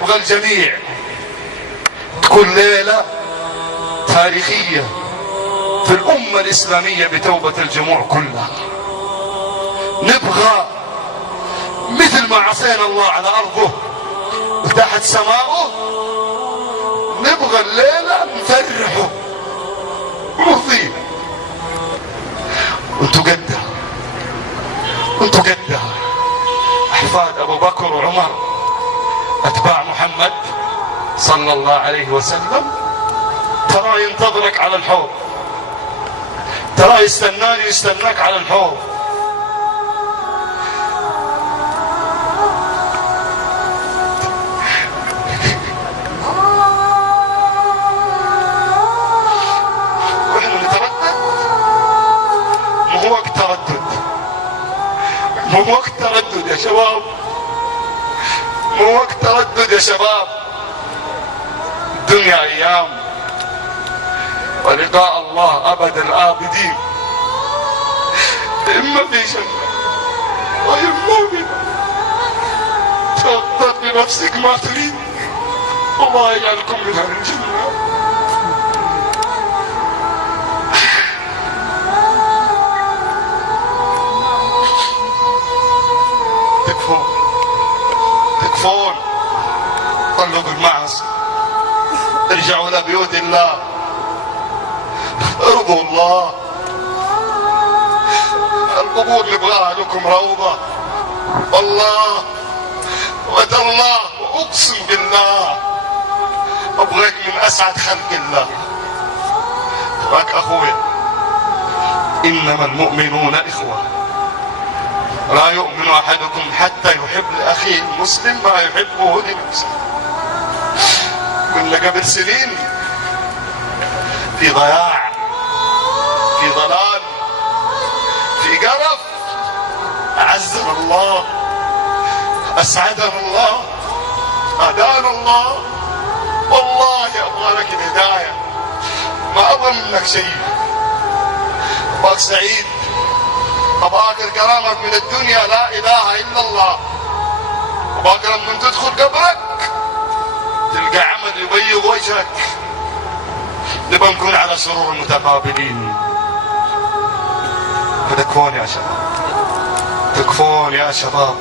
نبغى الجميع تكون ليلة تاريخية في الأمة الإسلامية بتوبة الجموع كلها. نبغى مثل ما عصينا الله على أرضه وتحت سماؤه، نبغى الليلة نفرحه ونرضيه. وانتوا قدها، وانتوا قدها أحفاد أبو بكر وعمر أتباع محمد صلى الله عليه وسلم. ترى ينتظرك على الحوض، ترى يستناني يستناك على الحوض. واحنا نتردد، مو وقت تردد، مو وقت تردد يا شباب، مو وقت تردد يا شباب. الدنيا ايام ولقاء الله ابد الابدين. اما في جنة واما بنا. تفضل بنفسك ما تريد، الله يجعلكم من اهل الجنة. تكفون تكفون، طلقوا بالمعاصي، ارجعوا الى بيوت الله، ارضوا الله. القبور نبغاها لكم روضة، والله وتالله واقسم بالله ابغيك من اسعد خلق الله. راك اخويا، انما المؤمنون اخوة، لا يؤمن احدكم حتى يحب لاخيه المسلم ما يحبه لنفسه. قلنا قبل سنين في ضياع، في ضلال، في قرف، أعزنا الله، أسعدنا الله، هدانا الله. والله أبغى لك الهداية، ما أبغى منك شيء. أبغاك سعيد، أبغاك كرامك من الدنيا لا إله إلا الله. أبغاك لما تدخل قبرك تلقى عمل يبيض وجهك. نبغى نكون على سرور متقابلين. فتكفون يا شباب، تكفون يا شباب.